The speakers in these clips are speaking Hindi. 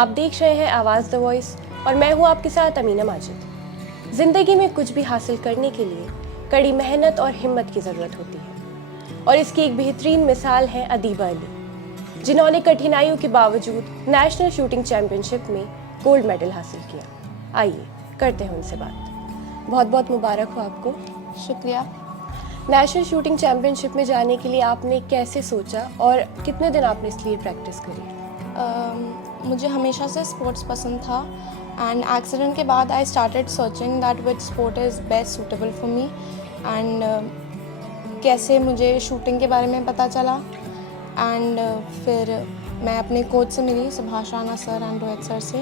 आप देख रहे हैं आवाज़ द वॉइस और मैं हूँ आपके साथ अमीना माजिद। ज़िंदगी में कुछ भी हासिल करने के लिए कड़ी मेहनत और हिम्मत की ज़रूरत होती है और इसकी एक बेहतरीन मिसाल है अदीबा अली, जिन्होंने कठिनाइयों के बावजूद नेशनल शूटिंग चैम्पियनशिप में गोल्ड मेडल हासिल किया। आइए करते हैं उनसे बात। बहुत बहुत मुबारक हो आपको। शुक्रिया। नेशनल शूटिंग चैम्पियनशिप में जाने के लिए आपने कैसे सोचा और कितने दिन आपने इसलिए प्रैक्टिस करी? मुझे हमेशा से स्पोर्ट्स पसंद था एंड एक्सीडेंट के बाद आई started searching that which sport is best suitable for me and कैसे मुझे शूटिंग के बारे में पता चला एंड फिर मैं अपने कोच से मिली, Subhash Rana sir and Rohit sir से,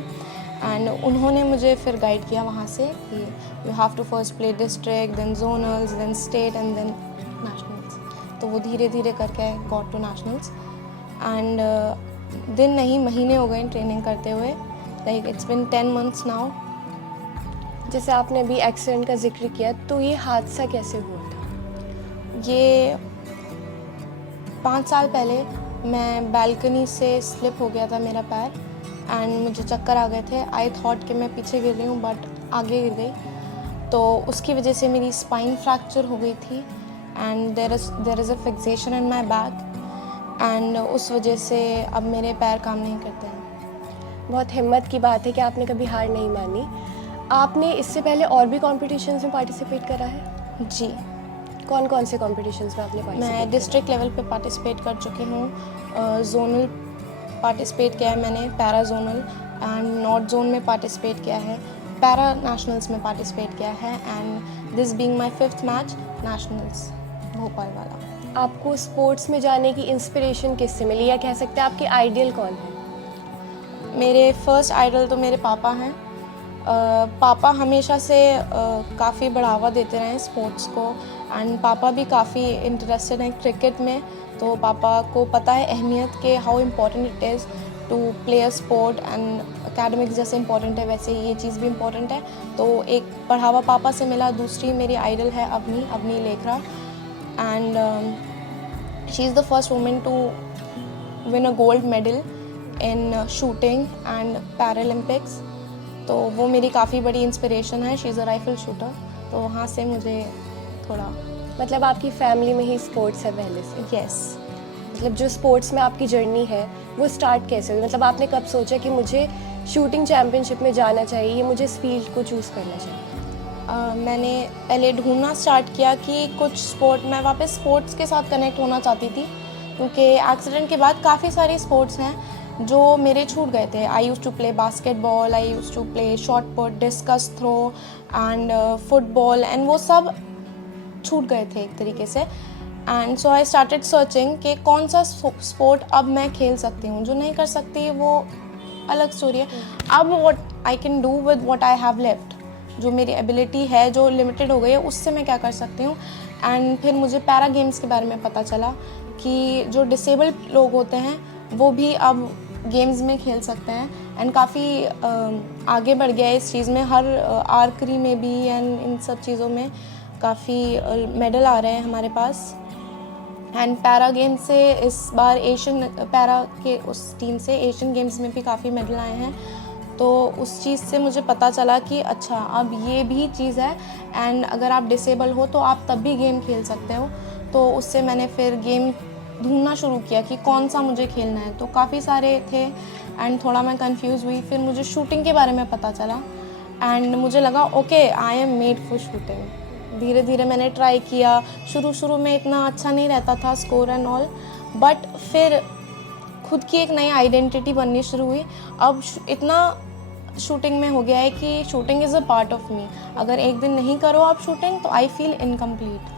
एंड उन्होंने मुझे फिर गाइड किया वहाँ से कि you have to first play district, then zonals, then state and then nationals. तो वो धीरे धीरे करके गॉट टू नेशनल्स एंड दिन नहीं महीने हो गए ट्रेनिंग करते हुए, like it's been 10 months now. जैसे आपने अभी एक्सीडेंट का जिक्र किया, तो ये हादसा कैसे हुआ था? ये 5 साल पहले मैं बालकनी से स्लिप हो गया था मेरा पैर एंड मुझे चक्कर आ गए थे। आई थॉट कि मैं पीछे गिर रही हूँ बट आगे गिर गई, तो उसकी वजह से मेरी स्पाइन फ्रैक्चर हो गई थी and there is a fixation in my back and उस वजह से अब मेरे पैर काम नहीं करते हैं। बहुत हिम्मत की बात है कि आपने कभी हार नहीं मानी। आपने इससे पहले और भी कॉम्पिटिशन्स में पार्टिसिपेट करा है? जी। कौन कौन से कॉम्पिटिशन्स में आपने पार्टिसिपेट? मैं डिस्ट्रिक्ट लेवल पे पार्टिसिपेट कर चुकी हूँ, जोनल पार्टिसिपेट किया है मैंने, para zonal and north zone में पार्टिसिपेट किया है, पैरा नेशनल्स में पार्टिसिपेट किया है and this being my 5th match nationals Bhopal वाला। आपको स्पोर्ट्स में जाने की इंस्पिरेशन किससे मिली, या कह सकते हैं आपके आइडियल कौन है? मेरे फर्स्ट आइडल तो मेरे पापा हैं। पापा हमेशा से काफ़ी बढ़ावा देते रहे स्पोर्ट्स को एंड पापा भी काफ़ी इंटरेस्टेड हैं क्रिकेट में, तो पापा को पता है अहमियत के how important it is to play a sport and academics जैसे इम्पोर्टेंट है वैसे ही ये चीज़ भी इम्पोर्टेंट है। तो एक बढ़ावा पापा से मिला। दूसरी मेरी आइडल है Avani Lekhara and she is the first women to win a gold medal in shooting and Paralympics, तो वो मेरी काफ़ी बड़ी इंस्पिरेशन है। She is a rifle shooter, तो वहाँ से मुझे थोड़ा, मतलब आपकी फैमिली में ही स्पोर्ट्स है पहले से? यस। मतलब जो स्पोर्ट्स में आपकी जर्नी है वो स्टार्ट कैसे हुई? मतलब आपने कब सोचा कि मुझे शूटिंग चैम्पियनशिप में जाना चाहिए, मुझे इस फील्ड को चूज़ करना चाहिए? मैंने पहले ढूंढना स्टार्ट किया कि कुछ स्पोर्ट, मैं वापस स्पोर्ट्स के साथ कनेक्ट होना चाहती थी क्योंकि एक्सीडेंट के बाद काफ़ी सारे स्पोर्ट्स हैं जो मेरे छूट गए थे। I use to play basketball, I use to play shot put, discus throw and football and वो सब छूट गए थे एक तरीके से। And so I started searching कि कौन सा स्पोर्ट अब मैं खेल सकती हूँ। जो नहीं कर सकती वो अलग स्टोरी है। अब what I can do with what I have left, जो मेरी एबिलिटी है जो लिमिटेड हो गई है उससे मैं क्या कर सकती हूँ। एंड फिर मुझे पैरा गेम्स के बारे में पता चला कि जो डिसेबल्ड लोग होते हैं वो भी अब गेम्स में खेल सकते हैं एंड काफ़ी आगे बढ़ गया है इस चीज़ में। हर आर्करी में भी एंड इन सब चीज़ों में काफ़ी मेडल आ रहे हैं हमारे पास। एंड पैरा गेम से इस बार एशियन पैरा के उस टीम से एशियन गेम्स में भी काफ़ी मेडल आए हैं, तो उस चीज़ से मुझे पता चला कि अच्छा अब ये भी चीज़ है एंड अगर आप डिसेबल हो तो आप तब भी गेम खेल सकते हो। तो उससे मैंने फिर गेम ढूंढना शुरू किया कि कौन सा मुझे खेलना है, तो काफ़ी सारे थे एंड थोड़ा मैं कंफ्यूज हुई। फिर मुझे शूटिंग के बारे में पता चला एंड मुझे लगा okay I am made for shooting. धीरे धीरे मैंने ट्राई किया। शुरू में इतना अच्छा नहीं रहता था स्कोर एंड ऑल, बट फिर खुद की एक नई आइडेंटिटी बननी शुरू हुई। अब इतना शूटिंग में हो गया है कि shooting is a part of me. अगर एक दिन नहीं करो आप शूटिंग तो आई फील इनकम्प्लीट।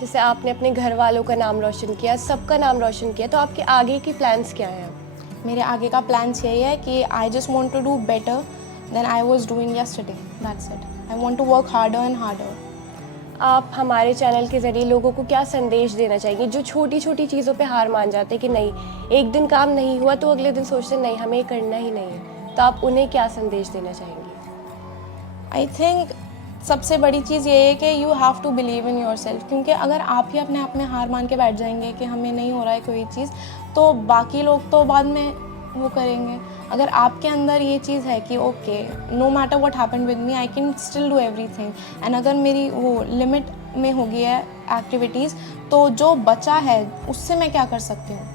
जैसे आपने अपने घर वालों का नाम रोशन किया, सबका नाम रोशन किया, तो आपके आगे की प्लान्स क्या हैं? मेरे आगे का प्लान्स यही है कि I just want to do better than I was doing yesterday, that's it. I want to work harder and harder. आप हमारे चैनल के ज़रिए लोगों को क्या संदेश देना चाहेंगे जो छोटी छोटी चीज़ों पे हार मान जाते हैं कि नहीं, एक दिन काम नहीं हुआ तो अगले दिन सोचते नहीं हमें करना ही नहीं है, तो आप उन्हें क्या संदेश देना चाहेंगे? आई थिंक सबसे बड़ी चीज़ ये है कि you have to believe in yourself, क्योंकि अगर आप ही अपने आप में हार मान के बैठ जाएंगे कि हमें नहीं हो रहा है कोई चीज़, तो बाकी लोग तो बाद में वो करेंगे। अगर आपके अंदर ये चीज़ है कि okay, no matter what happened with me, I can still do everything, and अगर मेरी वो लिमिट में हो गई है एक्टिविटीज़, तो जो बचा है उससे मैं क्या कर सकती हूँ,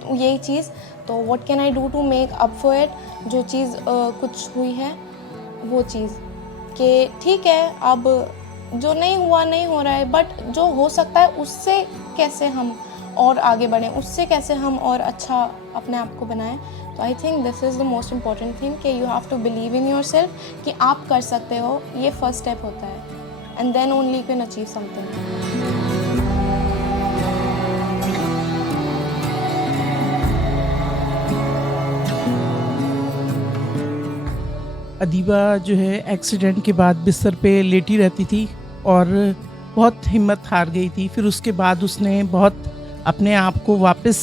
तो यही चीज़। तो what can I do to make up for it, जो चीज़ कुछ हुई है वो चीज़, कि ठीक है अब जो नहीं हुआ नहीं हो रहा है, बट जो हो सकता है उससे कैसे हम और आगे बढ़ें, उससे कैसे हम और अच्छा अपने आप को बनाएं। तो I think this is the most important thing कि you have to believe in yourself कि आप कर सकते हो, ये फर्स्ट स्टेप होता है, and then only you can achieve something. Adeeba जो है एक्सीडेंट के बाद बिस्तर पे लेटी रहती थी और बहुत हिम्मत हार गई थी। फिर उसके बाद उसने बहुत अपने आप को वापस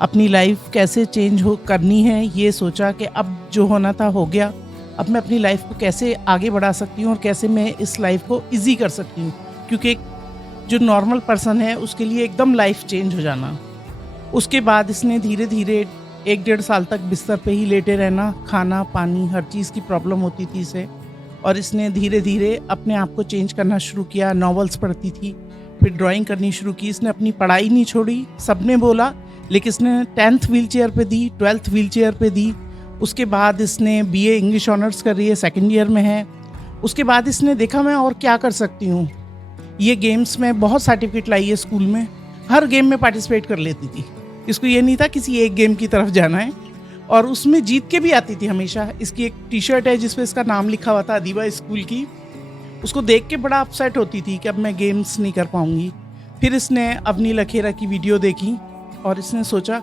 अपनी लाइफ कैसे चेंज हो करनी है ये सोचा कि अब जो होना था हो गया, अब मैं अपनी लाइफ को कैसे आगे बढ़ा सकती हूँ और कैसे मैं इस लाइफ को इजी कर सकती हूँ, क्योंकि एक जो नॉर्मल पर्सन है उसके लिए एकदम लाइफ चेंज हो जाना। उसके बाद इसने धीरे धीरे 1-1.5 साल तक बिस्तर पे ही लेटे रहना, खाना पानी हर चीज़ की प्रॉब्लम होती थी इसे, और इसने धीरे धीरे अपने आप को चेंज करना शुरू किया। नॉवेल्स पढ़ती थी, फिर ड्राइंग करनी शुरू की। इसने अपनी पढ़ाई नहीं छोड़ी, सबने बोला, लेकिन इसने 10th व्हील चेयर पे दी, 12th व्हील चेयर पे दी। उसके बाद इसने BA इंग्लिश ऑनर्स कर रही है, 2nd ईयर में है। उसके बाद इसने देखा मैं और क्या कर सकती हूँ। ये गेम्स में बहुत सर्टिफिकेट लाई है, स्कूल में हर गेम में पार्टिसिपेट कर लेती थी। इसको ये नहीं था किसी एक गेम की तरफ जाना है, और उसमें जीत के भी आती थी हमेशा। इसकी एक टी-शर्ट है जिस पे इसका नाम लिखा हुआ था, अदीबा स्कूल की। उसको देख के बड़ा अपसेट होती थी कि अब मैं गेम्स नहीं कर पाऊंगी। फिर इसने अवनी लखेरा की वीडियो देखी और इसने सोचा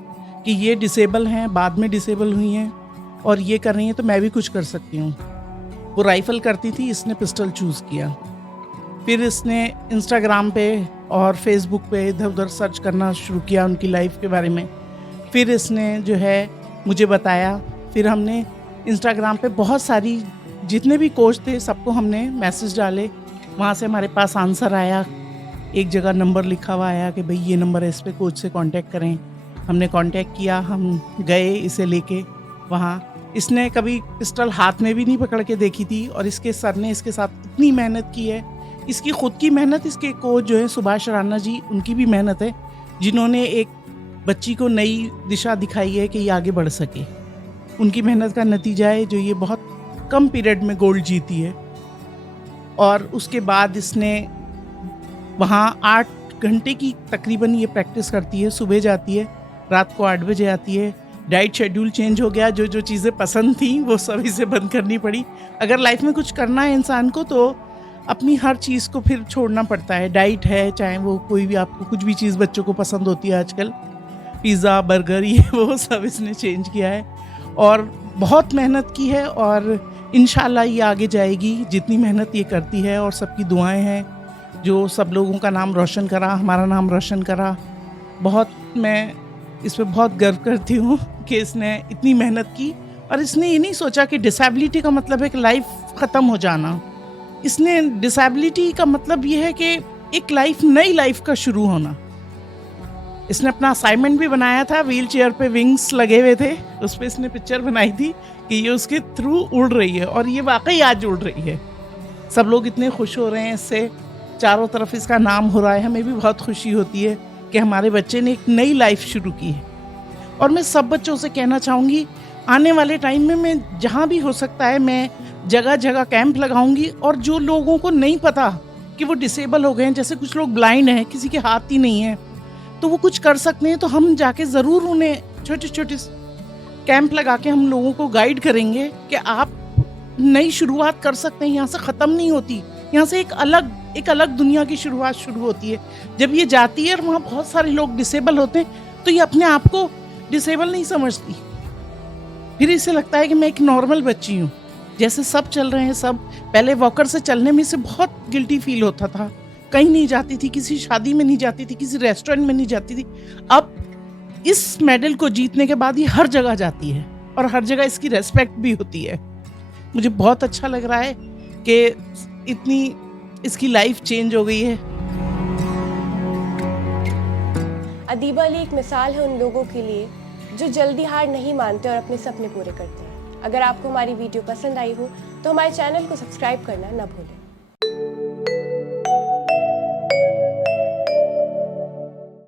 कि ये डिसेबल हैं, बाद में डिसेबल हुई हैं और ये कर रही हैं, तो मैं भी कुछ कर सकती हूँ। वो राइफ़ल करती थी, इसने पिस्टल चूज़ किया। फिर इसने इंस्टाग्राम पे और फेसबुक पे इधर उधर सर्च करना शुरू किया उनकी लाइफ के बारे में। फिर इसने जो है मुझे बताया। फिर हमने इंस्टाग्राम पे बहुत सारी जितने भी कोच थे सबको हमने मैसेज डाले, वहाँ से हमारे पास आंसर आया। एक जगह नंबर लिखा हुआ आया कि भाई ये नंबर है, इस पे कोच से कांटेक्ट करें। हमने कांटेक्ट किया, हम गए इसे लेके वहाँ। इसने कभी पिस्टल हाथ में भी नहीं पकड़ के देखी थी, और इसके सर ने इसके साथ इतनी मेहनत की है। इसकी खुद की मेहनत, इसके कोच जो है सुभाष राणा जी, उनकी भी मेहनत है, जिन्होंने एक बच्ची को नई दिशा दिखाई है कि ये आगे बढ़ सके। उनकी मेहनत का नतीजा है जो ये बहुत कम पीरियड में गोल्ड जीती है। और उसके बाद इसने वहाँ 8 घंटे की तकरीबन ये प्रैक्टिस करती है। सुबह जाती है, रात को 8 बजे आती है। डाइट शेड्यूल चेंज हो गया, जो जो चीज़ें पसंद थी वो सब इसे बंद करनी पड़ी। अगर लाइफ में कुछ करना है इंसान को तो अपनी हर चीज़ को फिर छोड़ना पड़ता है। डाइट है, चाहे वो कोई भी, आपको कुछ भी चीज़ बच्चों को पसंद होती है आजकल, पिज़्ज़ा बर्गर ये वो सब इसने चेंज किया है और बहुत मेहनत की है। और इंशाल्लाह ये आगे जाएगी। जितनी मेहनत ये करती है और सबकी दुआएं हैं जो सब लोगों का नाम रोशन करा, हमारा नाम रोशन करा। बहुत मैं इस पर बहुत गर्व करती हूँ कि इसने इतनी मेहनत की। और इसने ये नहीं सोचा कि डिसेबिलिटी का मतलब है कि लाइफ ख़त्म हो जाना। इसने डिसेबिलिटी का मतलब ये है कि एक लाइफ, नई लाइफ का शुरू होना। इसने अपना असाइनमेंट भी बनाया था, व्हील चेयर पे विंग्स लगे हुए थे, उस पर इसने पिक्चर बनाई थी कि ये उसके थ्रू उड़ रही है, और ये वाकई आज उड़ रही है। सब लोग इतने खुश हो रहे हैं इससे, चारों तरफ इसका नाम हो रहा है। हमें भी बहुत खुशी होती है कि हमारे बच्चे ने एक नई लाइफ शुरू की है। और मैं सब बच्चों से कहना चाहूँगी, आने वाले टाइम में मैं जहाँ भी हो सकता है मैं जगह जगह कैंप लगाऊंगी, और जो लोगों को नहीं पता कि वो डिसेबल हो गए हैं, जैसे कुछ लोग ब्लाइंड हैं, किसी के हाथ ही नहीं है, तो वो कुछ कर सकते हैं, तो हम जाके ज़रूर उन्हें छोटे छोटे कैंप लगा के हम लोगों को गाइड करेंगे कि आप नई शुरुआत कर सकते हैं। यहाँ से ख़त्म नहीं होती, यहाँ से एक अलग दुनिया की शुरुआत शुरू होती है। जब ये जाती है और वहाँ बहुत सारे लोग डिसेबल होते हैं तो ये अपने आप को डिसेबल नहीं समझती। फिर इसे लगता है कि मैं एक नॉर्मल बच्ची हूँ, जैसे सब चल रहे हैं सब। पहले वॉकर से चलने में से बहुत गिल्टी फील होता था, कहीं नहीं जाती थी, किसी शादी में नहीं जाती थी, किसी रेस्टोरेंट में नहीं जाती थी। अब इस मेडल को जीतने के बाद ये हर जगह जाती है और हर जगह इसकी रेस्पेक्ट भी होती है। मुझे बहुत अच्छा लग रहा है कि इतनी इसकी लाइफ चेंज हो गई है। अदीबा अली एक मिसाल है उन लोगों के लिए जो जल्दी हार नहीं मानते और अपने सपने पूरे करते हैं। अगर आपको हमारी वीडियो पसंद आई हो तो हमारे चैनल को सब्सक्राइब करना न भूलें।